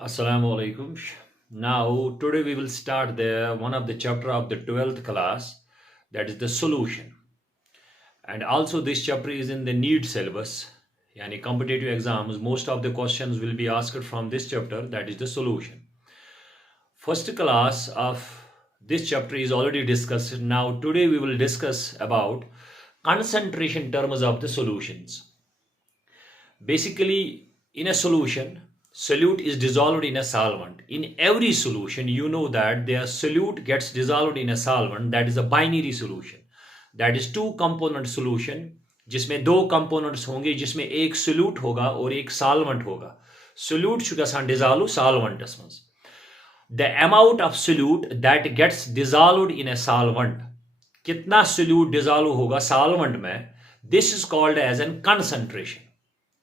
Assalamu alaikum. Now, today we will start the one of the chapter of the 12th class, that is the solution. And also this chapter is in the NEET syllabus. Yani competitive exams, most of the questions will be asked from this chapter, that is the solution. First class of this chapter is already discussed. Now, today we will discuss about concentration terms of the solutions. Basically, in a solution, solute is dissolved in a solvent. In every solution, you know that the solute gets dissolved in a solvent. That is a binary solution. That is two component solution, जिसमें दो components होंगे, जिसमें एक solute होगा और एक solvent होगा. Solute should गसान dissolve solvent में. The amount of solute that gets dissolved in a solvent, कितना solute dissolve होगा solvent में, this is called as an concentration.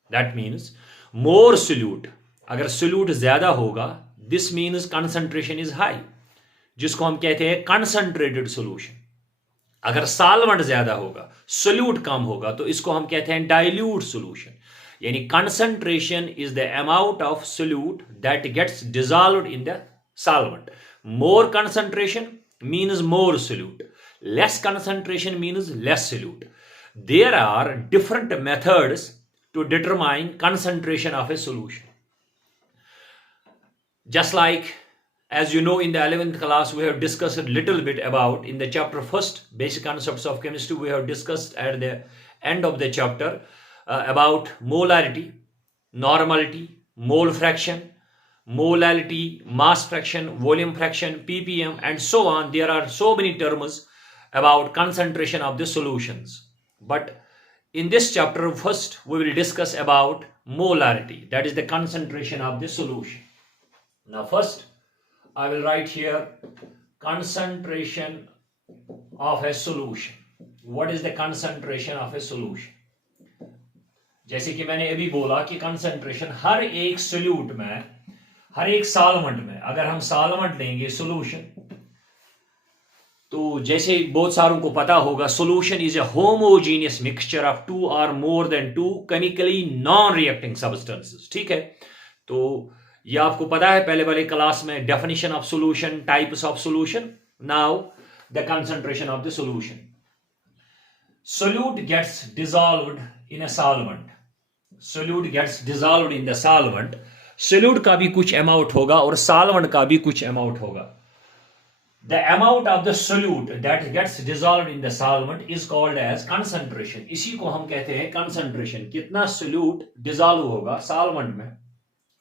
That means more solute. अगर solute ज्यादा होगा, this means concentration is high, जिसको हम कहते हैं concentrated solution. अगर solvent ज्यादा होगा, solute कम होगा, तो इसको हम कहते हैं dilute solution. यानी concentration is the amount of solute that gets dissolved in the solvent. More concentration means more solute. Less concentration means less solute. There are different methods to determine concentration of a solution. Just like, as you know, in the 11th class, we have discussed a little bit about, in the chapter first, basic concepts of chemistry, we have discussed at the end of the chapter about molarity, normality, mole fraction, molality, mass fraction, volume fraction, ppm, and so on. There are so many terms about concentration of the solutions. But in this chapter, first we will discuss about molarity, that is the concentration of the solution. Now first, I will write here concentration of a solution. What is the concentration of a solution? जैसे कि मैंने अभी बोला कि concentration हर एक solute में, हर एक solvent में, अगर हम solvent लेंगे solution, तो जैसे बहुत सारों को पता होगा, solution is a homogeneous mixture of two or more than two chemically non-reacting substances. ठीक है, तो ये आपको पता है पहले वाले क्लास में, definition of solution, types of solution. Now the concentration of the solution. Solute gets dissolved in a solvent. Solute gets dissolved in the solvent. Solute का भी कुछ amount होगा और solvent का भी कुछ amount होगा. The amount of the solute that gets dissolved in the solvent is called as concentration. इसी को हम कहते हैं concentration. कितना solute dissolve होगा solvent में,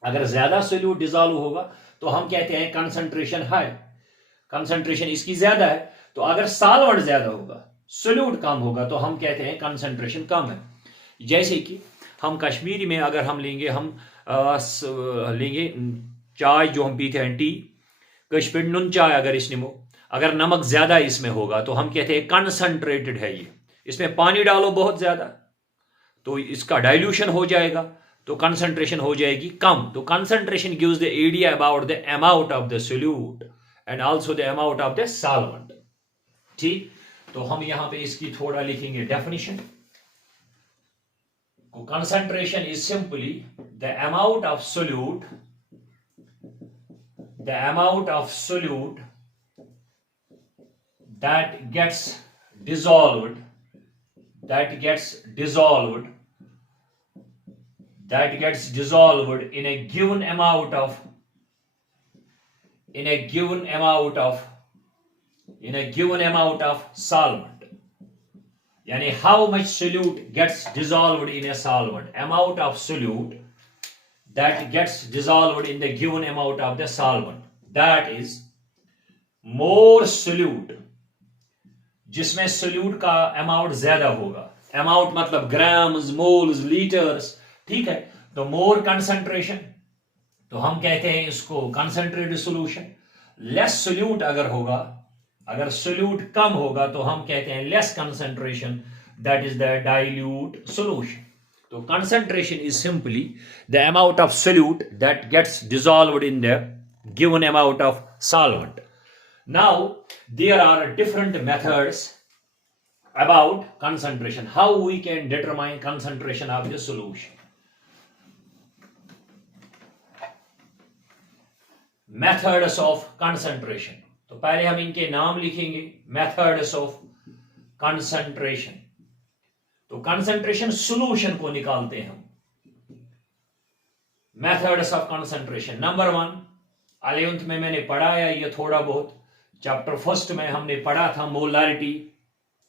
अगर ज्यादा solute dissolve होगा तो हम कहते हैं concentration high. Concentration इसकी ज्यादा है, तो अगर solvent ज्यादा होगा, solute कम होगा, तो हम कहते हैं concentration कम है. जैसे कि हम कश्मीरी में अगर हम लेंगे, हम लेंगे चाय जो हम पीते हैं, टी, कश्मीर नुन चाय, अगर इसमें अगर नमक ज्यादा इसमें होगा तो हम कहते हैं कंसंट्रेटेड है ये. इसमें पानी डालो बहुत ज्यादा तो इसका डाइल्यूशन हो जाएगा, तो कंसंट्रेशन हो जाएगी कम. तो concentration gives the idea about the amount of the solute and also the amount of the solvent. ठीक, तो हम यहां पे इसकी थोड़ा लिखेंगे definition. Concentration is simply the amount of solute that gets dissolved in a given amount of solvent. Yani how much solute gets dissolved in a solvent, amount of solute that gets dissolved in the given amount of the solvent, that is more solute, जिसमें solute का amount ज्यादा होगा. amount मतलब grams, moles, liters. ठीक है, तो more concentration, तो हम कहते हैं इसको concentrated solution. less solute अगर होगा, अगर solute कम होगा तो हम कहते हैं less concentration, that is the dilute solution. तो concentration is simply the amount of solute that gets dissolved in the given amount of solvent. Now there are different methods about concentration, how we can determine concentration of the solution. Methods of concentration. तो पहले हम इनके नाम लिखेंगे, methods of concentration. तो concentration solution को निकालते हैं हम। Methods of concentration number 1 11th में मैंने पढ़ाया ये थोड़ा बहुत। चैप्टर फर्स्ट में हमने पढ़ा था मोलारिटी,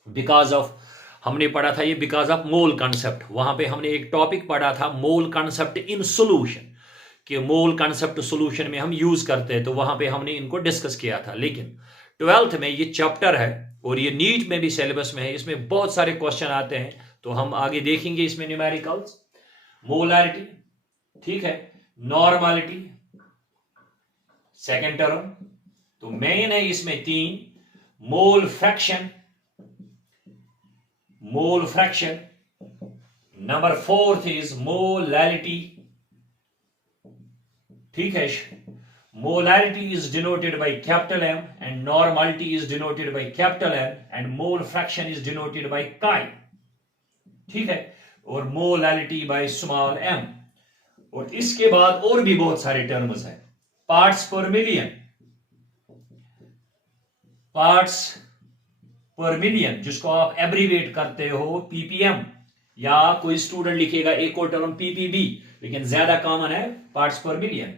बिकॉज ऑफ हमने पढ़ा था ये बिकॉज ऑफ मोल कंसेप्ट। वहां पे हमने एक टॉपिक पढ़ा था मोल कंसेप्ट इन सॉल्यूशन, कि मोल कंसेप्ट सॉल्यूशन में हम यूज करते हैं, तो वहां पे हमने इनको डिस्कस किया था। लेकिन 12th में ये चैप्टर है और ये नीट में भी सिलेबस में है, इसमें बहुत सारे क्वेश्चन आते हैं, तो हम आगे देखेंगे इसमें न्यूमेरिकल्स। मोलारिटी, ठीक है, नॉर्मलिटी सेकेंड टर्म, तो मेन है इसमें 3, mole fraction, number 4th is molarity, ठीक है। Molarity is denoted by capital M and normality is denoted by capital N and mole fraction is denoted by chi, ठीक है, और मोलैरिटी बाय स्मॉल m। और इसके बाद और भी बहुत सारे टर्म्स हैं। पार्ट्स पर मिलियन, जिसको आप एब्रीवेट करते हो ppm, या कोई स्टूडेंट लिखेगा एक और टर्म ppb, लेकिन ज्यादा कॉमन है पार्ट्स पर million.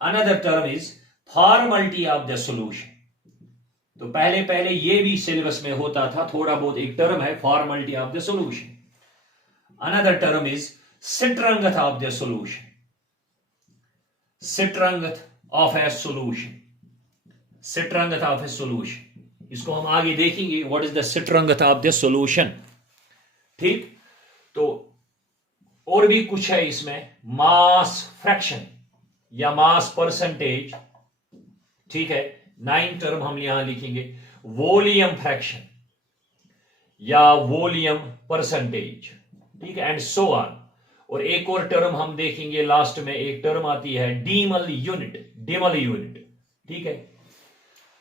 Another term is formality of the solution. तो पहले ये भी सिलेबस में होता था थोड़ा बहुत, एक टर्म है formality of the solution. Another term is strength of the solution, strength of A solution, इसको हम आगे देखेंगे, what is the strength of the solution, ठीक। तो और भी कुछ है इसमें, मास फ्रैक्शन या मास परसेंटेज, ठीक है। 9 टर्म हम यहां लिखेंगे, वॉल्यूम फ्रैक्शन या वॉल्यूम परसेंटेज, ठीक है, एंड सो ऑन। और एक और टर्म हम देखेंगे लास्ट में, एक टर्म आती है डीमल यूनिट, ठीक है।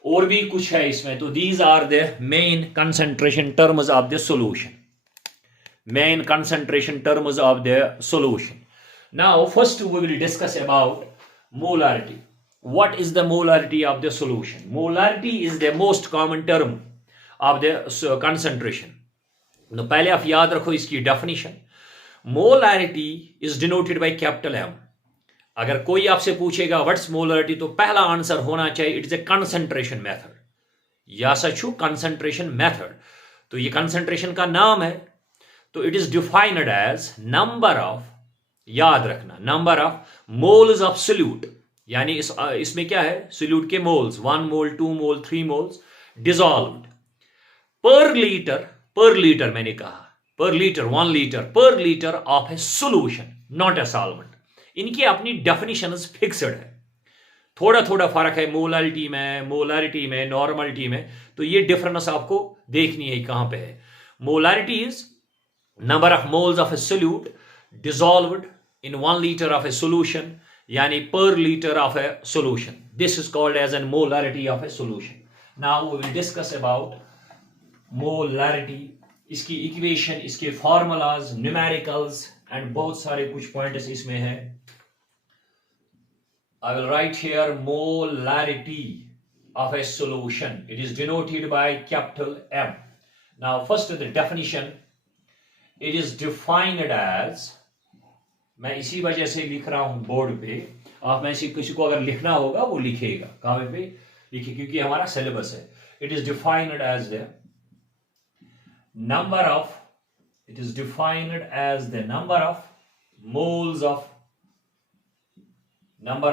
और भी कुछ है इसमें। तो these are the main concentration terms of the solution, Now first we will discuss about molarity. What is the molarity of the solution? Molarity is the most common term of the concentration. तो पहले आप याद रखो इसकी definition. Molarity is denoted by capital M। अगर कोई आपसे पूछेगा व्हाट्स मोलैरिटी, तो पहला आंसर होना चाहिए it is a concentration method, या सच कंसंट्रेशन मेथड। तो ये कंसंट्रेशन का नाम है। तो it is defined as number of, याद रखना, number of moles of solute, यानी इसमें क्या है, सोल्यूट के moles, 1 mole 2 mole 3 moles dissolved per litre मैंने कहा, per litre 1 litre per litre of a solution, not a solvent. इनकी अपनी डेफिनेशंस फिक्स्ड है, थोड़ा थोड़ा फर्क है मोलारिटी में, नॉर्मलिटी में। तो ये डिफरेंस आपको देखनी है कहां पे है। Molarity is number of moles of a solute dissolved in 1 liter of a solution, yani per liter of a solution. This is called as a molarity of a solution. Now we will discuss about molarity, इसकी equation, इसके formulas, numericals and बहुत सारे कुछ points इसमें है। I will write here molarity of a solution. It is denoted by capital M. Now first the definition. It is defined as, मैं इसी वजह से लिख रहा हूं बोर्ड पे, आप में से किसी को अगर लिखना होगा वो लिखेगा, कागज पे लिखिए, क्योंकि हमारा सिलेबस है। It is defined as the number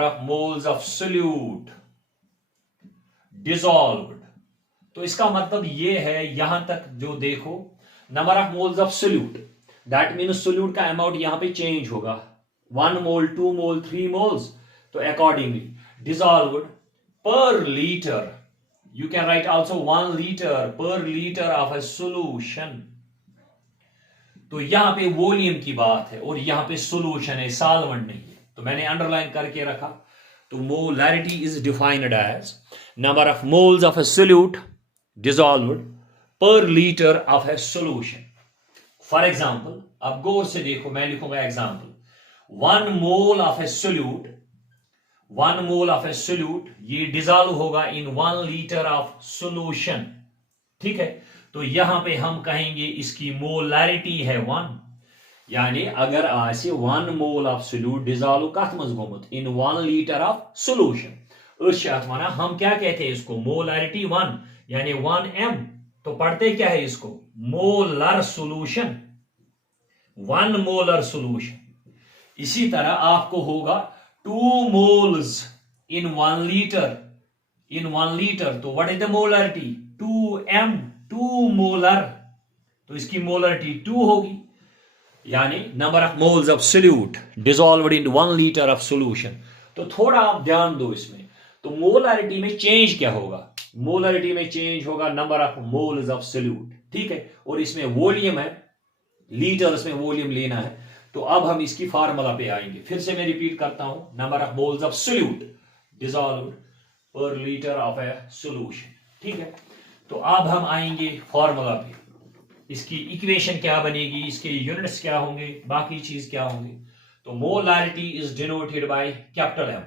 of moles of solute dissolved. तो इसका मतलब ये है, यहां तक जो देखो, number of moles of solute, that means solute का अमाउंट यहां पे चेंज होगा, 1 मोल 2 मोल 3 मोल्स, तो accordingly dissolved per litre, you can write also 1 litre per litre of a solution. तो यहां पे वॉल्यूम की बात है और यहां पे सोल्यूशन है, सॉल्वेंट नहीं है, तो मैंने अंडरलाइन करके रखा। तो molarity is defined as number of moles of a solute dissolved per litre of a solution. For example, आप गौर से देखो, मैं लिखूंगा example, 1 mole of a solute 1 mole of a solute, ये डिजॉल्व होगा इन 1 लीटर ऑफ सोल्यूशन। ठीक है, तो यहां पे हम कहेंगे इसकी मोलैरिटी है 1, यानी अगर आसे 1 मोल ऑफ सोल्यूट डिजॉल्व कथ मज गोमुत इन 1 लीटर ऑफ सोल्यूशन, हम क्या कहते हैं इसको, मोलैरिटी 1 यानी 1 m। तो पढ़ते क्या है इसको, मोलर सोल्यूशन, 1 मोलर सोल्यूशन। इसी तरह आपको होगा 2 मोल्स इन 1 लीटर, तो what is the molarity, 2m, 2 molar, तो इसकी मोलरिटी 2 होगी, यानी number of moles of solute dissolved in 1 litre of solution. तो थोड़ा आप ध्यान दो इसमें, तो मोलरिटी में चेंज क्या होगा, मोलरिटी में चेंज होगा number of moles of solute. ठीक है, और इसमें वॉल्यूम है, लीटर्स में वॉल्यूम लेना है। तो अब हम इसकी फार्मूला पे आएंगे, फिर से मैं रिपीट करता हूं, number of moles of solute dissolved per litre of A solution. ठीक है, तो अब हम आएंगे फार्मूला पे, इसकी इक्वेशन क्या बनेगी, इसके यूनिट्स क्या होंगे, बाकी चीज क्या होंगे। तो molarity is denoted by capital M,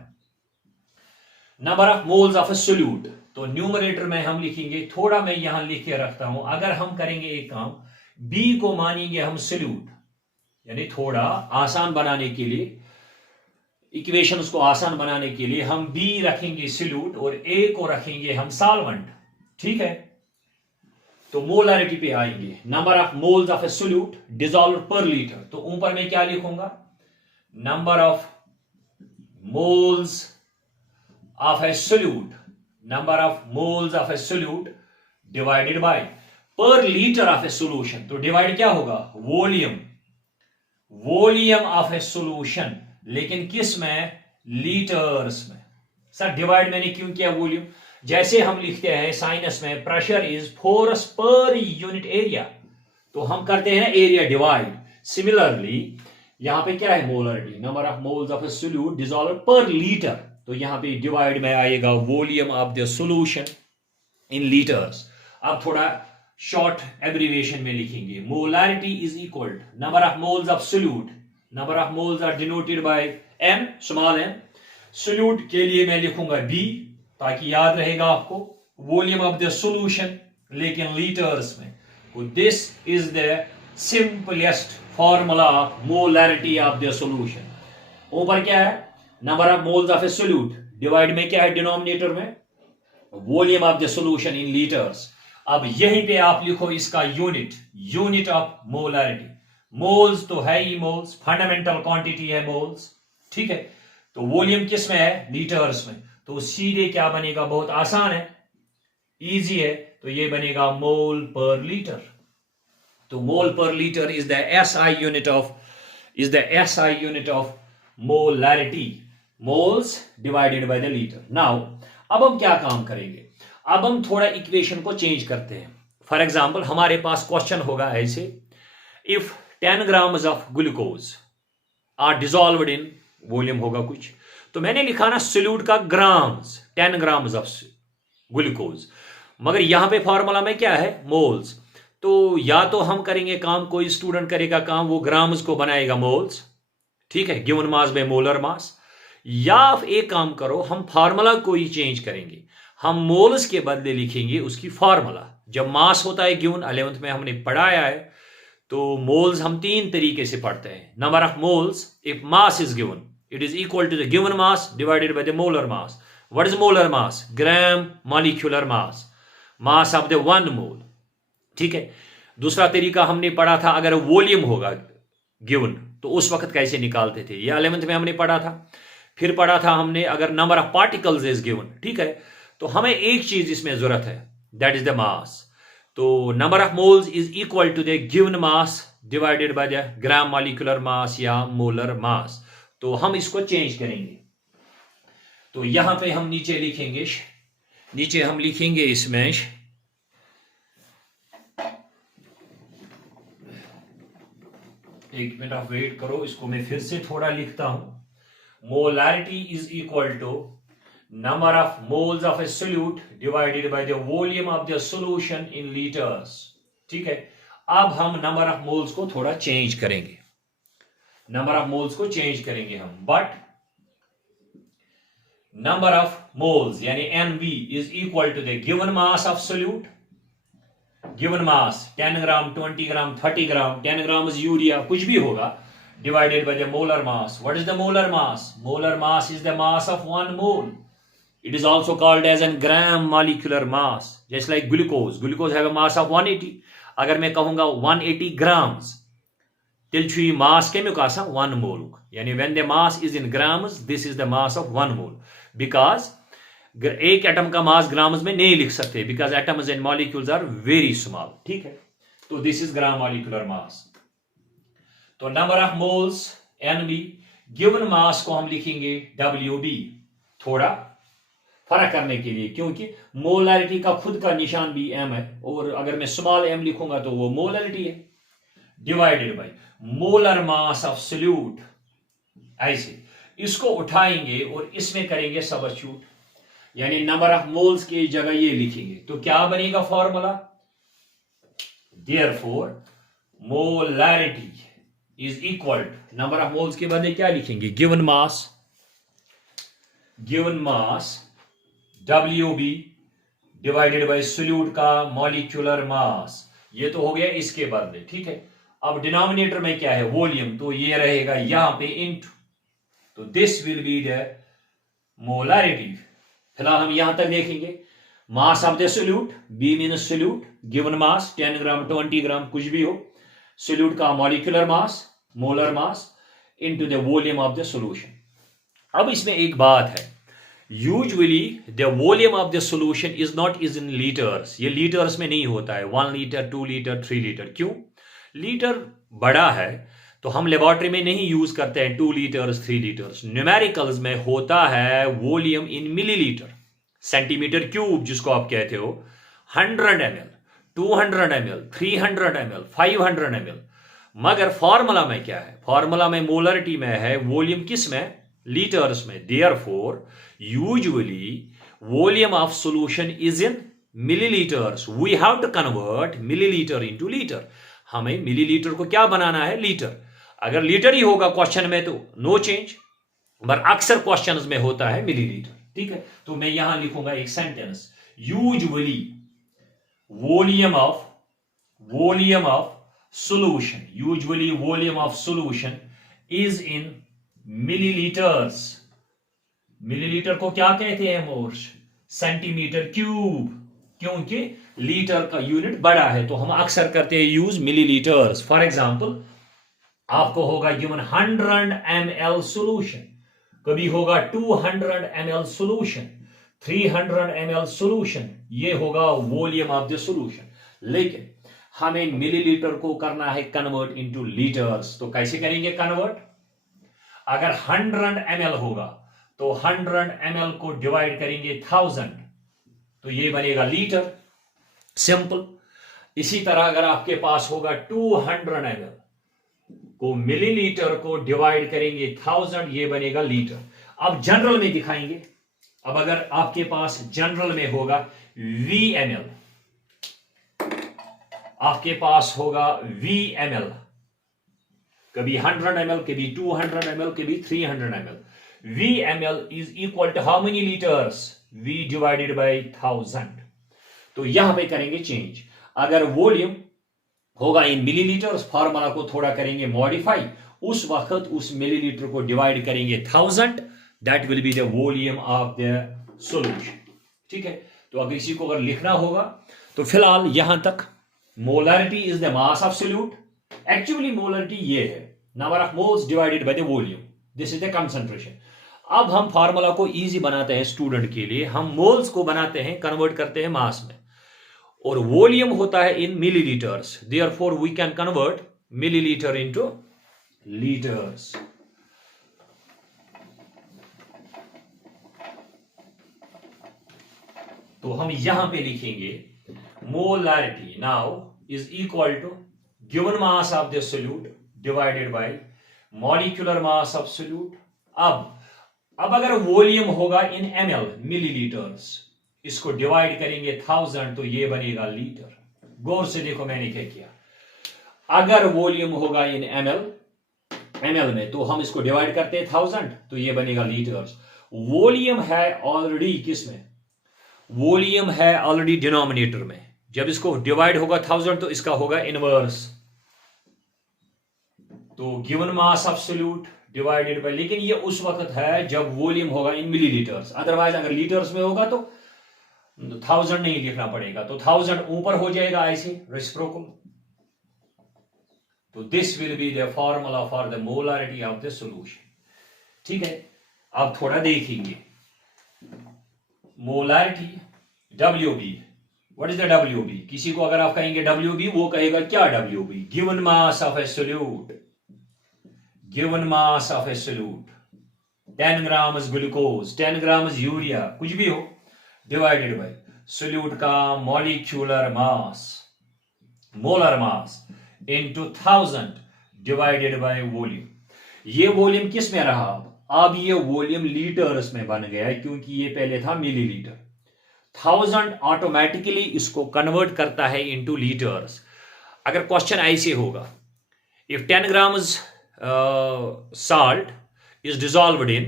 number of moles of a solute. तो न्यूमरेटर में हम लिखेंगे, थोड़ा मैं यहां लिख के रखता हूं, अगर हम करेंगे एक काम, B को मानेंगे हम सोल्यूट, यानी थोड़ा आसान बनाने के लिए, इक्वेशंस को आसान बनाने के लिए हम B रखेंगे सोल्यूट और A को रखेंगे हम सॉल्वेंट। ठीक है, तो मोलैरिटी पे आएंगे, number of moles of a solute dissolved per litre. तो ऊपर में क्या लिखूंगा, number of moles of a solute, number of moles of a solute divided by पर लीटर ऑफ ए सोल्यूशन। तो डिवाइड क्या होगा, volume, volume of a solution, लेकिन किस में, लीटर्स में। सर डिवाइड मैंने क्यों किया वॉल्यूम, जैसे हम लिखते हैं साइंस में pressure is force per unit area, तो हम करते हैं एरिया डिवाइड। सिमिलरली यहां पे क्या है, molarity, number of moles of a solute dissolved per litre, तो यहां पे डिवाइड में आएगा volume of the solution in litres. अब थोड़ा शॉर्ट एब्रीविएशन में लिखेंगे, molarity is equal number of moles of solute, number of moles are denoted by m, small m, solute के लिए मैं लिखूंगा B ताकि याद रहेगा आपको, वॉल्यूम ऑफ द सॉल्यूशन लेकिन लीटर्स में। तो this is the simplest formula molarity of the solution. ऊपर क्या है, number of moles of a solute, divide में क्या है डिनोमिनेटर में, volume of the solution in litres. अब यहीं पे आप लिखो इसका unit, unit of molarity, moles तो है ही, मोल्स फंडामेंटल क्वांटिटी है मोल्स। ठीक है, तो वॉल्यूम किस में है, लीटर्स में, तो सीधे क्या बनेगा, बहुत आसान है, इजी है, तो ये बनेगा मोल पर लीटर। तो मोल पर litre is the SI unit of molarity, moles divided by the litre. Now अब हम क्या काम करेंगे, अब हम थोड़ा इक्वेशन को चेंज करते हैं। फॉर एग्जाम्पल हमारे पास क्वेश्चन होगा ऐसे, if 10 grams of glucose are dissolved in, volume होगा कुछ, तो मैंने लिखा ना सोल्यूट का ग्राम्स, 10 ग्राम्स ऑफ ग्लूकोज, मगर यहां पे फॉर्मूला में क्या है, मोल्स। तो या तो हम करेंगे काम, कोई स्टूडेंट करेगा काम, वो ग्राम्स को बनाएगा मोल्स, ठीक है, given mass by molar mass, या एक काम करो, हम फार्मूला को ही चेंज करेंगे, हम मोल्स के बदले लिखेंगे उसकी फार्मूला। जब मास होता है गिवन, 11th में हमने पढ़ाया है, तो मोल्स हम 3 तरीके से पढ़ते हैं। Number of moles, if mass is given, it is equal to the given mass divided by the molar mass. What is molar mass, gram molecular mass, mass of the 1 mole. ठीक है, दूसरा तरीका हमने पढ़ा था, अगर वॉल्यूम होगा given तो उस वक्त कैसे निकालते थे, ये 11th में हमने पढ़ा था। फिर पढ़ा था हमने अगर number of particles is given, ठीक है, तो हमें एक चीज इसमें जरूरत है, दैट इज द मास। तो number of moles is equal to the given mass divided by the gram molecular mass या मोलर मास। तो हम इसको चेंज करेंगे, तो यहां पे हम नीचे लिखेंगे, नीचे हम लिखेंगे इसमें, एक मिनट आप वेट करो, इसको मैं फिर से थोड़ा लिखता हूं, molarity is equal to number of moles of a solute divided by the volume of the solution in liters। ठीक है, अब हम नंबर ऑफ मोल्स को थोड़ा चेंज करेंगे, नंबर ऑफ मोल्स को चेंज करेंगे हम, बट नंबर ऑफ मोल्स यानी NV is equal to the given mass of solute, given mass 10 gram, 20 gram, 30 gram, 10 gram is urea, कुछ भी होगा, divided by the molar mass. What is the molar mass? Molar mass is the mass of 1 mole. It is also called as an gram molecular mass. Just like glucose. Glucose have a mass of 180. अगर मैं कहूंगा 180 grams, तेल छु यह mass केमिक आसान 1 mole. यानी when the mass is in grams, this is the mass of 1 mole. Because एक atom का मास ग्राम्स में नहीं लिख सकते, because atoms and molecules are very small. ठीक है, तो this is gram molecular mass. तो number of moles NB, given mass को हम लिखेंगे WB, थोड़ा फर्क करने के लिए, क्योंकि मोलैरिटी का खुद का निशान भी M है, और अगर मैं स्मॉल m लिखूंगा तो वो मोलैरिटी है, divided by molar mass of solute. ऐसे इसको उठाएंगे और इसमें करेंगे सबस्टिट्यूट, यानी नंबर ऑफ मोल्स की जगह ये लिखेंगे, तो क्या बनेगा formula? Therefore molarity is equal to number of moles के बदले क्या लिखेंगे? Given mass WB divided by solute का मॉलिक्यूलर मास। ये तो हो गया इसके बदले, ठीक है। अब डिनोमिनेटर में क्या है? वॉल्यूम, तो ये रहेगा यहां पे इनटू, तो this will be the molarity. फिलहाल हम यहां तक देखेंगे। मास of the solute, B means solute, given mass 10 gram 20 ग्राम कुछ भी हो, सोल्यूट का molecular mass, molar mass into the volume of the solution. अब इसमें एक बात है, usually the volume of the solution is not is in litres, ये लीटर्स में नहीं होता है, 1 लीटर 2 लीटर 3 लीटर। क्यों? लीटर बड़ा है तो हम लेबोरेटरी में नहीं यूज करते हैं 2 लीटर्स 3 लीटर्स। न्यूमेरिकल्स में होता है वॉल्यूम इन मिलीलीटर, सेंटीमीटर क्यूब जिसको आप कहते हो, 100 ml, 200 ml, 300 ml, 500 ml। मगर फॉर्मूला में क्या है? फॉर्मूला में मोलरिटी में है, वॉल्यूम किस में? लीटर्स में। Therefore usually volume of solution is in millilitres, we have to convert millilitre into litre. हमें मिलीलीटर को क्या बनाना है? लीटर। अगर लीटर ही होगा क्वेश्चन में तो नो चेंज, पर अक्सर क्वेश्चंस में होता है मिलीलीटर, ठीक है। तो मैं यहां लिखूंगा एक sentence, usually volume of solution, usually volume of solution is in milliliters। Millilitre को क्या कहते हैं मोर्स? सेंटीमीटर क्यूब, क्योंकि लीटर का यूनिट बड़ा है तो हम अक्सर करते हैं यूज मिलीलीटर्स। फॉर एग्जांपल आपको होगा गिवन 100 ml सॉल्यूशन, कभी होगा 200 ml सॉल्यूशन, 300 ml सॉल्यूशन, ये होगा वॉल्यूम ऑफ द सॉल्यूशन। लेकिन हमें मिलीलीटर को करना है कन्वर्ट इनटू लीटर्स, तो कैसे करेंगे कन्वर्ट? अगर 100 ml होगा तो 100 ml को डिवाइड करेंगे 1000, तो ये बनेगा लीटर, सिंपल। इसी तरह अगर आपके पास होगा 200 ml को मिलीलीटर को डिवाइड करेंगे 1000, ये बनेगा लीटर। अब जनरल में दिखाएंगे। अब अगर आपके पास जनरल में होगा Vml, आपके पास होगा Vml, कभी 100 ml, कभी 200 ml, कभी 300 ml। Vml is equal to how many litres? V divided by 1000। तो यहां पे करेंगे चेंज। अगर वॉल्यूम होगा इन मिलीलीटर्स, फार्मूला को थोड़ा करेंगे मॉडिफाई, उस वक्त उस मिलीलीटर को डिवाइड करेंगे 1000, that will be the volume of the solution, ठीक है। तो अगर इसी को अगर लिखना होगा तो फिलहाल यहां तक molarity is the mass of solute. Actually molarity ये है, number of moles divided by the volume, this is the concentration. अब हम फार्मूला को इजी बनाते हैं स्टूडेंट के लिए, हम मोल्स को बनाते हैं, कन्वर्ट करते हैं मास में, और वॉल्यूम होता है in millilitres, therefore we can convert millilitre into litres. तो हम यहां पे लिखेंगे molarity now is equal to given mass of the solute divided by molecular mass of solute। अब अगर वॉल्यूम होगा इन ml, मिलीलीटर्स, इसको डिवाइड करेंगे 1000, तो ये बनेगा लीटर। गौर से देखो मैंने क्या किया। अगर वॉल्यूम होगा इन ml में तो हम इसको डिवाइड करते हैं 1000, तो ये बनेगा लीटर्स। वॉल्यूम है ऑलरेडी किसमें, वॉल्यूम है ऑलरेडी डिनोमिनेटर में। जब इसको डिवाइड होगा 1000 तो इसका होगा इनवर्स, तो given mass absolute divided by, लेकिन ये उस वक्त है जब वॉल्यूम होगा इन मिलीलीटर्स, अदरवाइज अगर लीटर्स में होगा तो 1000 नहीं लिखना पड़ेगा, तो 1000 ऊपर हो जाएगा ऐसे रेसिप्रोकल। तो this will be the formula for the molarity of the solution. ठीक है, अब थोड़ा देखेंगे molarity WB। What is the WB? किसी को अगर आप कहेंगे WB, वो कहेगा क्या WB? Given mass of A solute, given mass of A solute 10 grams glucose, 10 grams urea, कुछ भी हो, डिवाइडेड बाय सॉल्यूट का molecular mass, molar mass into 1000 divided by volume. ये वॉल्यूम किस में रहा? अब ये वॉल्यूम लीटर्स में बन गया है, क्योंकि ये पहले था मिलीलीटर। 1000 ऑटोमेटिकली इसको कन्वर्ट करता है इनटू लीटर्स। अगर क्वेश्चन ऐसे होगा, if 10 grams salt is dissolved in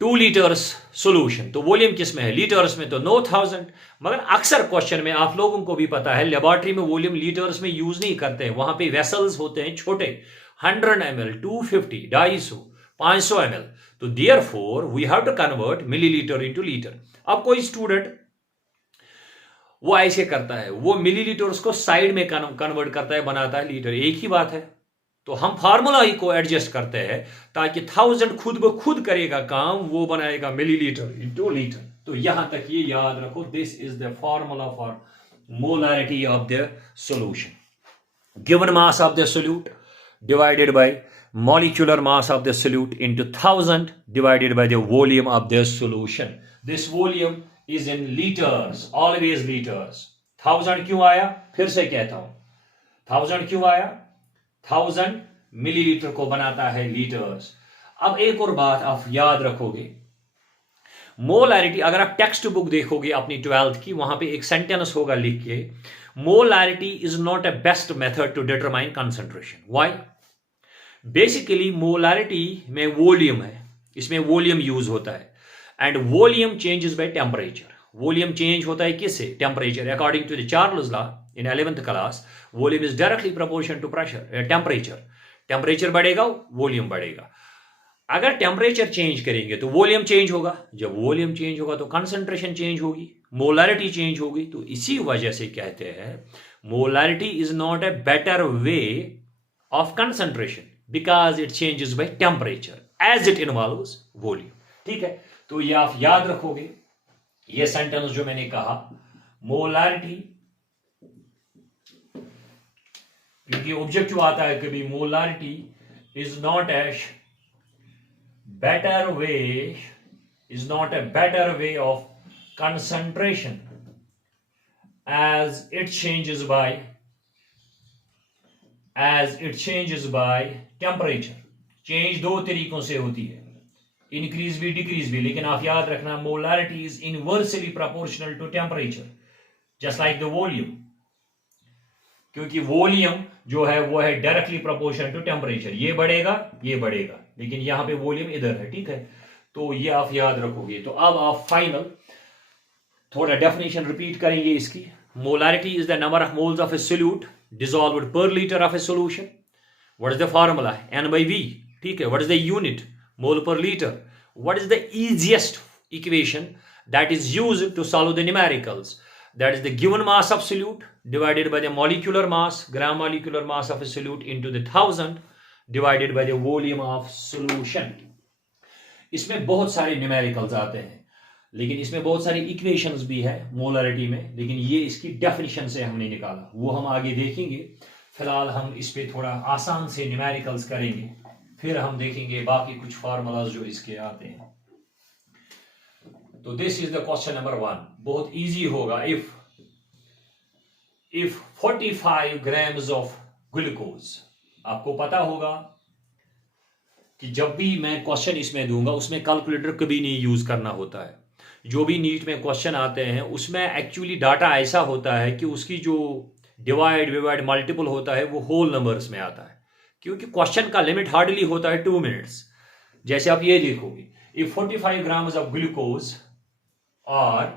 2 liters solution, तो वॉल्यूम किस में है? लीटर्स में, तो नो 1000। मगर अक्सर क्वेश्चन में आप लोगों को भी पता है, लेबोरेटरी में वॉल्यूम लीटर्स में यूज नहीं करते हैं, वहां पे वेसल्स होते हैं छोटे, 100 ml, 250, 250, 500 ml। तो therefore we have to convert millilitre into litre. अब कोई स्टूडेंट वो ऐसे करता है, वो मिलीलीटर्स को साइड में कन्वर्ट करता है, बनाता है लीटर, एक ही बात है। तो हम फार्मूला ही को एडजस्ट करते हैं ताकि 1000 खुद ब खुद करेगा काम, वो बनाएगा मिलीलीटर इनटू लीटर। तो यहां तक ये याद रखो, this is the formula for molarity of the solution. Given mass of the solute divided by molecular mass of the solute into 1000 divided by the volume of the solution. This volume is in liters, always liters. 1000 क्यों आया? फिर से कहता हूं, 1000 क्यों आया? 1000 millilitre को बनाता है लीटर्स। अब एक और बात आप याद रखोगे, मोलारिटी, अगर आप टेक्स्ट बुक देखोगे अपनी 12th की, वहां पे एक सेंटेंस होगा लिख के, molarity is not a best method to determine concentration. Why? Basically molarity में वॉल्यूम है, इसमें वॉल्यूम यूज होता है, and volume changes by temperature. Volume change होता है किससे? Temperature. According to the Charles law in 11th class, volume is directly proportional to pressure, temperature. Temperature बढ़ेगा, volume बढ़ेगा। अगर टेम्परेचर चेंज करेंगे तो वॉल्यूम चेंज होगा, जब वॉल्यूम चेंज होगा तो कंसंट्रेशन चेंज होगी, मोलारिटी चेंज होगी। तो इसी वजह से कहते हैं molarity is not a better way of concentration because it changes by temperature as it involves volume। ठीक है, तो ये आप याद रखोगे, ये सेंटेंस जो मैंने कहा, मोलारिटी, क्योंकि ऑब्जेक्टिव आता है कभी, molarity is not a better way, is not a better way of concentration as it changes by temperature। Change दो तरीकों से होती है, इंक्रीज भी डिक्रीज भी, लेकिन आप याद रखना molarity is inversely proportional to temperature, just like the volume, क्योंकि वॉल्यूम जो है वो है डायरेक्टली प्रोपोर्शनल टू टेम्परेचर। ये बढ़ेगा, ये बढ़ेगा, लेकिन यहां पे वॉल्यूम इधर है। ठीक है, तो ये आप याद रखोगे। तो अब आप फाइनल थोड़ा डेफिनेशन रिपीट करेंगे इसकी। Molarity is the number of moles of a solute dissolved per liter of a solution। What is the formula? N by V। ठीक है, what is the unit? Mole per liter। What is the easiest equation that is used to solve the numericals? That is the given mass of solute divided by the molecular mass, gram molecular mass of a solute into the 1000 divided by the volume of solution। इसमें बहुत सारे numericals आते हैं, लेकिन इसमें बहुत सारी equations भी है मोलारिटी में, लेकिन ये इसकी डेफिनेशन से हमने निकाला, वो हम आगे देखेंगे। फिलहाल हम इस पे थोड़ा आसान से न्यूमेरिकल्स करेंगे, फिर हम देखेंगे बाकी कुछ फार्मूलाज जो इसके आते हैं। तो this is the question number 1, बहुत इजी होगा। इफ 45 ग्राम्स ऑफ ग्लूकोज, आपको पता होगा कि जब भी मैं क्वेश्चन इसमें दूंगा उसमें कैलकुलेटर कभी नहीं यूज करना होता है। जो भी नीट में क्वेश्चन आते हैं उसमें एक्चुअली डाटा ऐसा होता है कि उसकी जो डिवाइड मल्टीपल होता है वो होल नंबर्स में आता है, क्योंकि क्वेश्चन का लिमिट हार्डली होता है 2 मिनट्स। जैसे आप ये देखोगे, if 45 grams of glucose are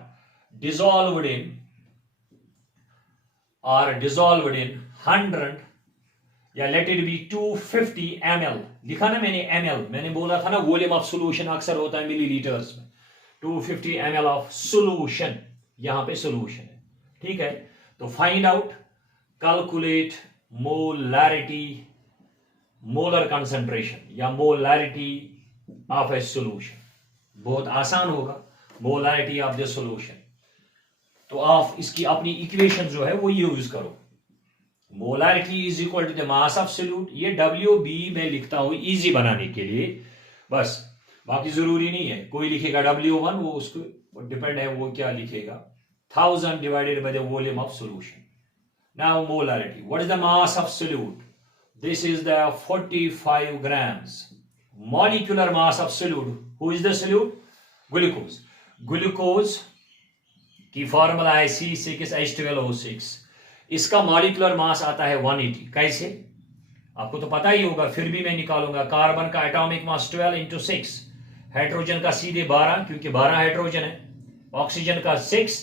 dissolved in 100 या लेट इट बी 250 ml, लिखा ना मैंने ml, मैंने बोला था ना वॉल्यूम ऑफ सोल्यूशन अक्सर होता है मिलीलीटर्स में, 250 ml ऑफ सोल्यूशन, यहां पे सोल्यूशन है, ठीक है। तो find out, calculate molarity, molar concentration या मोलैरिटी ऑफ ए सोल्यूशन, बहुत आसान होगा, मोलैरिटी ऑफ द सोल्यूशन। तो आप इसकी अपनी इक्वेशन जो है वो यूज करो, molarity is equal to the mass of solute, ये WB में लिखता हूं इजी बनाने के लिए बस, बाकी जरूरी नहीं है, कोई लिखेगा W1 वो उसको डिपेंड है वो क्या लिखेगा, 1000 divided by the volume of solution. Now molarity, what is the mass of solute, this is the 45 grams, molecular mass of solute, who is the solute, glucose, glucose की फॉर्मूला है C6H12O6, इसका molecular mass आता है 180, कैसे आपको तो पता ही होगा, फिर भी मैं निकालूंगा, कार्बन का एटॉमिक मास 12 into 6, हाइड्रोजन का सीधे 12 क्योंकि 12 हाइड्रोजन है, ऑक्सीजन का 6,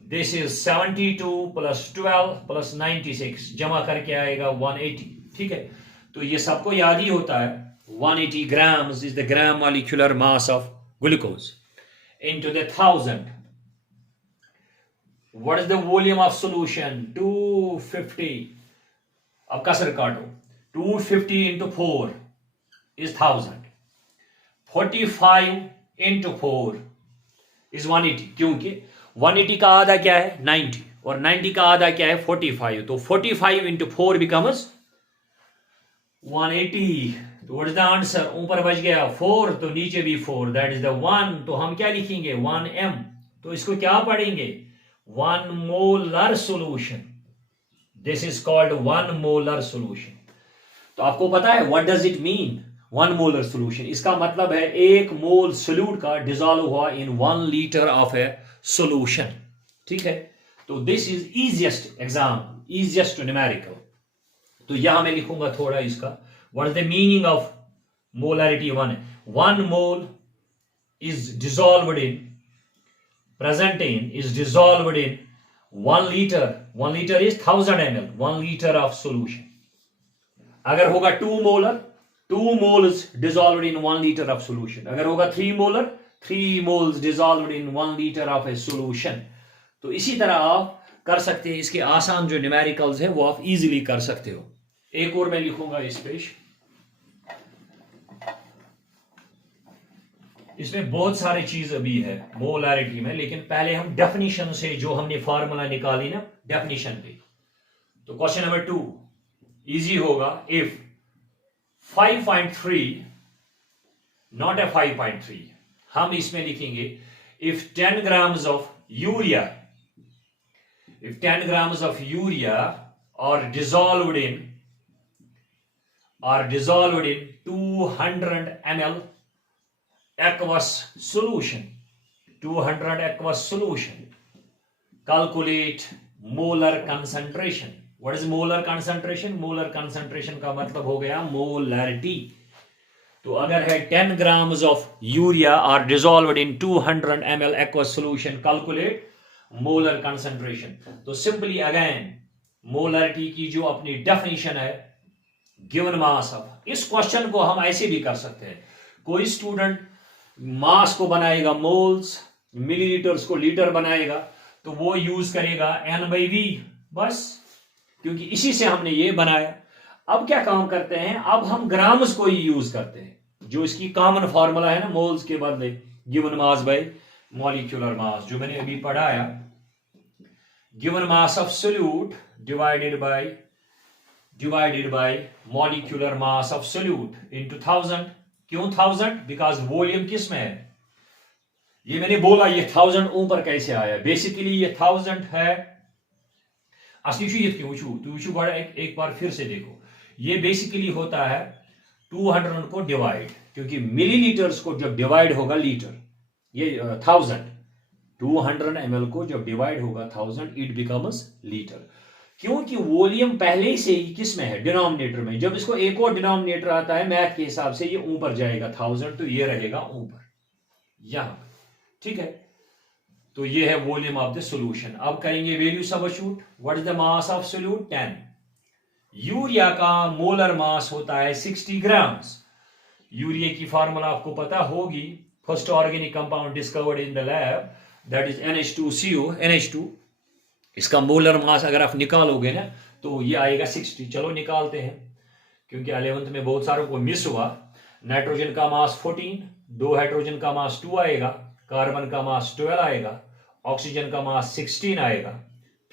दिस इज 72 प्लस 12 प्लस 96, जमा करके आएगा 180, ठीक है। तो ये सबको याद ही होता है, 180 grams is the gram molecular mass of glucose into the 1000. What is the volume of solution, 250, अब कसर काटो, 250 into 4 is 1000, 45 into 4 is 180, क्योंकि 180 का आधा क्या है 90 और 90 का आधा क्या है 45, तो 45 into 4 becomes 180। तो व्हाट इज द आंसर, ऊपर बच गया 4 तो नीचे भी 4, दैट इज द 1, तो हम क्या लिखेंगे 1m, तो इसको क्या पढ़ेंगे 1 molar solution, this is called 1 molar solution। तो आपको पता है what does it mean 1 molar solution, इसका मतलब है 1 मोल सोल्यूट का डिसॉल्व हुआ in 1 liter of a solution, ठीक है। तो this is easiest example, easiest numerical। तो यहां मैं लिखूंगा थोड़ा इसका, what is the meaning of molarity 1 mole is dissolved in, present in is dissolved in 1 liter, 1 liter is 1000 ml, 1 liter of solution। अगर होगा 2 molar, 2 moles dissolved in 1 liter of solution, अगर होगा 3 molar, 3 moles dissolved in 1 liter of a solution। तो इसी तरह आप कर सकते हैं, इसके आसान जो न्यूमेरिकल्स है वो आप इजीली कर सकते हो। एक और मैं लिखूंगा इस पेश, इसमें बहुत सारी चीज अभी है मोलैरिटी में, लेकिन पहले हम डेफिनेशन से जो हमने फार्मूला निकाली ना डेफिनेशन पे। तो क्वेश्चन नंबर 2 इजी होगा, इफ 5.3 नॉट ए 5.3, हम इसमें लिखेंगे if 10 grams of urea, if 10 grams of urea are dissolved in 200 ml aqueous solution, 200 aqueous solution, calculate molar concentration। what is molar concentration, molar concentration का मतलब हो गया molarity। तो अगर है 10 grams of urea are dissolved in 200 ml aqueous solution, calculate molar concentration। तो simply again molarity की जो अपनी डेफिनेशन है गिवन मास ऑफ, इस क्वेश्चन को हम ऐसे भी कर सकते हैं, कोई स्टूडेंट मास को बनाएगा मोल्स, मिलीलीटर्स को लीटर बनाएगा, तो वो यूज करेगा N/V बस, क्योंकि इसी से हमने ये बनाया। अब क्या काम करते हैं, अब हम ग्राम्स को ही यूज करते हैं, जो इसकी कॉमन फार्मूला है ना मोल्स के बदले given mass by molecular mass, जो मैंने अभी पढ़ाया, given mass of solute divided by molecular mass of solute into 1000। क्यों 1000, बिकॉज वॉल्यूम किस में है, ये मैंने बोला ये 1000 ऊपर कैसे आया, बेसिकली ये 1000 है असली क्यों वुचू बड़ा एक बार फिर से देखो, ये बेसिकली होता है 200 को डिवाइड, क्योंकि मिलीलीटर्स को जब डिवाइड होगा लीटर, ये 1000 200 ml को जब डिवाइड होगा 1000 इट बिकम्स लीटर। क्योंकि वॉल्यूम पहले ही से ही किस में है, डिनोमिनेटर में। जब इसको एक और डिनोमिनेटर आता है मैथ के हिसाब से, ये ऊपर जाएगा 1000, तो ये रहेगा ऊपर यहां, ठीक है। तो ये है वॉल्यूम ऑफ द सॉल्यूशन। अब करेंगे value substitute. What is the mass of solute? 10। Urea का मोलर मास होता है 60 ग्राम्स। यूरिया की फार्मूला आपको पता होगी, first organic compound discovered in the lab, that is NH2CO, NH2। इसका मोलर मास अगर आप निकालोगे ना तो ये आएगा 60। चलो निकालते हैं, क्योंकि 11th में बहुत सारों को मिस हुआ। नाइट्रोजन का मास 14, 2 हाइड्रोजन का मास 2 आएगा, कार्बन का मास 12 आएगा, ऑक्सीजन का मास 16 आएगा,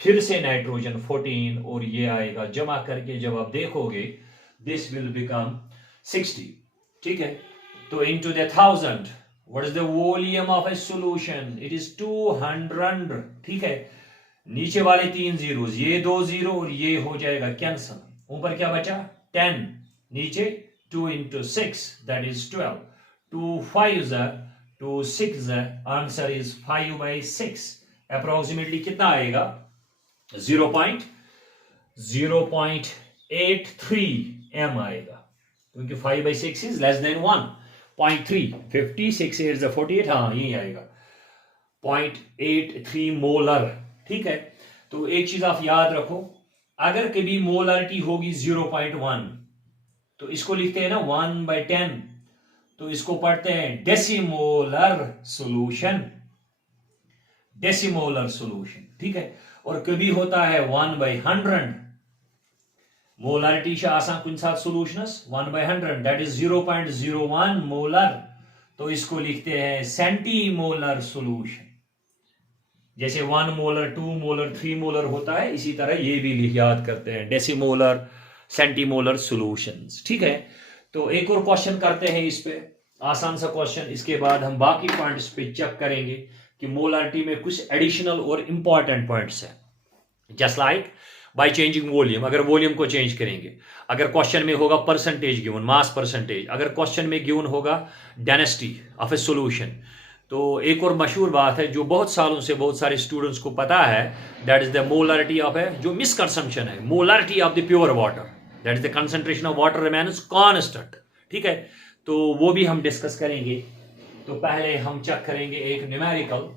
फिर से नाइट्रोजन 14, और ये आएगा जमा करके जब आप देखोगे दिस विल बिकम 60, ठीक है। तो into the 1000, what is the volume of A solution? It is 200, ठीक है। नीचे वाले 3 जीरोस, ये 2 जीरो और ये हो जाएगा कैंसल। ऊपर क्या बचा? 10, नीचे 2 into 6, that is 12। 2 5s are 2 6, answer is 5/6। Approximately कितना आएगा? 0.83 m आएगा, क्योंकि 5/6 इज लेस देन 1.3। 56 8 48, हाँ यही आएगा 0.83 मोलर, ठीक है। तो एक चीज आप याद रखो, अगर कभी मोलरिटी होगी 0.1 तो इसको लिखते हैं ना 1/10, तो इसको पढ़ते हैं डेसिमोलर सॉल्यूशन, डेसिमोलर सॉल्यूशन, ठीक है। और कभी होता है 1/100, मोलरिटी से आसान कुछ साथ सॉल्यूशनस 1/100, दैट इज 0.01 मोलर, तो इसको लिखते हैं सेंटीमोलर सॉल्यूशन। जैसे 1 मोलर, 2 मोलर, 3 मोलर होता है, इसी तरह ये भी याद करते हैं डेसिमोलर, सेंटीमोलर सॉल्यूशंस, ठीक है। तो एक और क्वेश्चन करते हैं इस पे, आसान सा क्वेश्चन। इसके बाद हम बाकी पॉइंट्स पे चेक करेंगे कि मोलरिटी में कुछ एडिशनल और इंपॉर्टेंट पॉइंट्स हैं। Just like by changing volume, अगर वॉल्यूम को चेंज करेंगे, अगर क्वेश्चन में होगा परसेंटेज गिवन, मास परसेंटेज, अगर क्वेश्चन में गिवन होगा डेंसिटी ऑफ ए सॉल्यूशन, तो एक और मशहूर बात है जो बहुत सालों से बहुत सारे स्टूडेंट्स को पता है, that is the molarity of a, जो मिसकंसेप्शन है, molarity of the pure water, that is the concentration of water remains constant, ठीक है। तो वो भी हम डिस्कस करेंगे। तो पहले हम चेक करेंगे एक न्यूमेरिकल,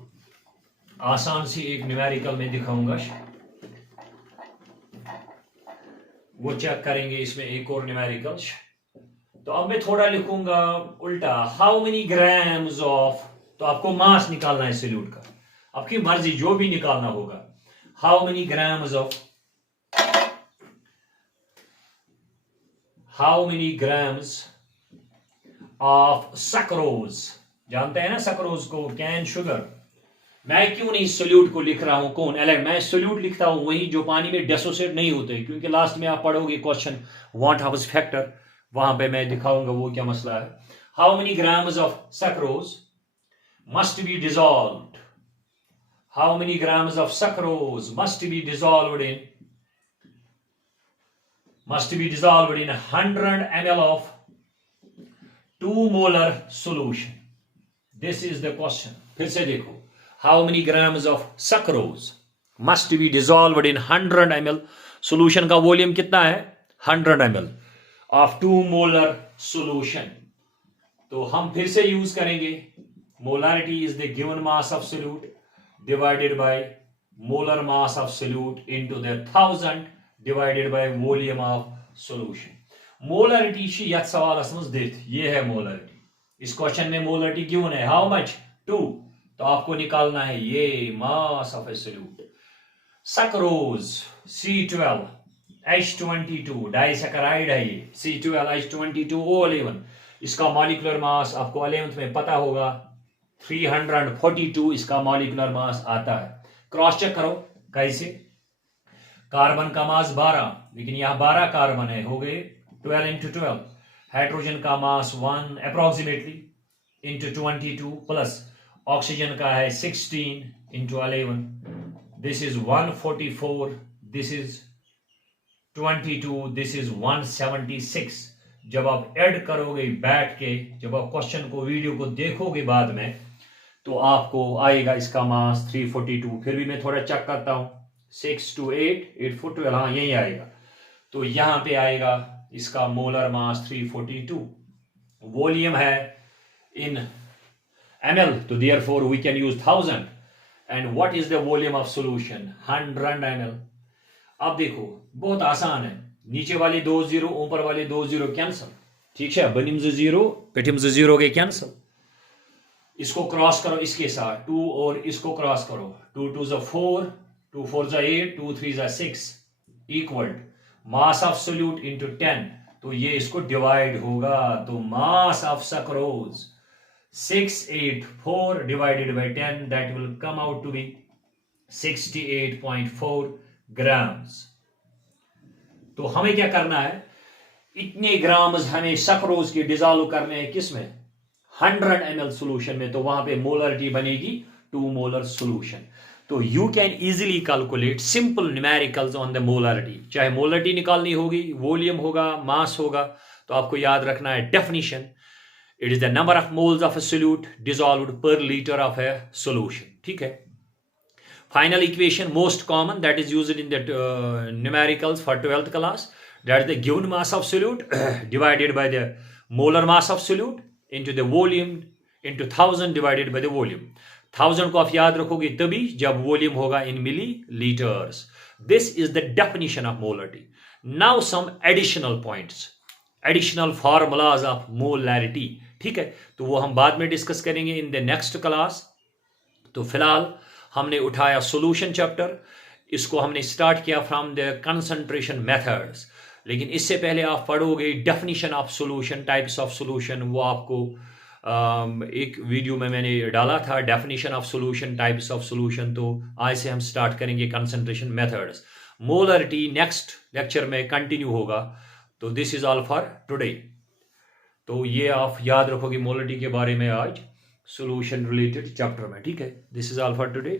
आसान सी एक न्यूमेरिकल में दिखाऊंगा, वो चेक करेंगे। इसमें एक और न्यूमेरिकल, तो अब मैं थोड़ा लिखूंगा उल्टा, हाउ मेनी ग्राम्स ऑफ, तो आपको मास निकालना है सॉल्यूट का, आपकी मर्जी जो भी निकालना होगा। How many grams of, how many grams of sucrose, जानते हैं ना सक्रोज को, कैन शुगर। मैं क्यों नहीं सोल्यूट को लिख रहा हूं, कौन एलेट, मैं सोल्यूट लिखता हूं वही जो पानी में डिसोसिएट नहीं होते, क्योंकि लास्ट में आप पढ़ोगे क्वेश्चन वाट हाउस फैक्टर, वहां पे मैं दिखाऊंगा वो क्या मसला है। How many grams of sucrose must be dissolved, how many grams of sucrose must be dissolved in 100 ml of 2 molar solution? This is the question. फिर से देखो, how many grams of sucrose must be dissolved in 100 ml solution का volume कितना है? 100 ml of 2 molar solution। तो हम फिर से यूज करेंगे, molarity is the given mass of solute divided by molar mass of solute into the 1000 divided by volume of solution। molarity she यत सवालस मज दित, ये है molarity। इस क्वेश्चन में molarity given है, how much? 2। तो आपको निकालना है ये mass of a solute। sucrose C12 H22 disaccharide है ये, C12 H22O11, इसका मॉलिक्यूलर मास आपको 11th में पता होगा 342 इसका मॉलिक्यूलर मास आता है। क्रॉस चेक करो कैसे, कार्बन का मास 12, लेकिन यहां 12 कार्बन है, हो गए 12 into 12। हाइड्रोजन का मास 1 अप्रोक्सीमेटली into 22 प्लस ऑक्सीजन का है 16 into 11, this is 144, this is 22, this is 176। जब आप ऐड करोगे बैठ के, जब आप क्वेश्चन को वीडियो को देखोगे बाद में, तो आपको आएगा इसका मास 342। फिर भी मैं थोड़ा चेक करता हूं, 6 to 8, 8 4 12, हाँ यही आएगा। तो यहां पे आएगा इसका मोलर मास 342, वॉल्यूम है इन ml, तो therefore we can use 1000, and what is the volume of solution? 100 ml। अब देखो बहुत आसान है, नीचे वाले 2 0, ऊपर वाले 2 0 कैंसल, ठीक है, बनिम 0 पेटिम 0 के कैंसल। इसको क्रॉस करो इसके साथ 2 और इसको क्रॉस करो, 2 2 4, 2 4 8, 2 3 6 equal mass of solute into 10, तो ये इसको डिवाइड होगा, तो mass of sucrose 684 divided by 10, that will come out to be 68.4 grams। तो हमें क्या करना है, इतने ग्राम्स हमें सक्रोज के डिजॉल्व करने हैं किसमें, 100 ml सोल्यूशन में, तो वहां पे मोलरिटी बनेगी 2 मोलर सोल्यूशन। तो you can easily calculate simple numericals on the molarity, चाहे मोलरिटी निकालनी होगी, वॉल्यूम होगा, मास होगा, तो आपको याद रखना है definition, it is the number of moles of a solute dissolved per liter of a solution, ठीक है। Final equation most common that is used in the numericals for 12th class, that is the given mass of solute divided by the molar mass of solute into the volume into 1000 divided by the volume। 1000 को आप याद रखोगे तभी जब volume होगा in milliliters। This is the definition of molarity। Now some additional points, additional formulas of molarity, ठीक है, तो वो हम बाद में डिस्कस करेंगे इन द नेक्स्ट क्लास। तो फिलहाल हमने उठाया सॉल्यूशन चैप्टर, इसको हमने स्टार्ट किया फ्रॉम द कंसंट्रेशन मेथड्स, लेकिन इससे पहले आप पढ़ोगे definition of solution, types of solution, वो आपको एक वीडियो में मैंने डाला था, definition of solution, types of solution. तो आज से हम स्टार्ट करेंगे concentration methods. Molarity next lecture में कंटिन्यू होगा। तो this is all for today. तो ये आप याद रखोगे मोलरिटी के बारे में आज सॉल्यूशन रिलेटेड चैप्टर में, ठीक है। This is all for today.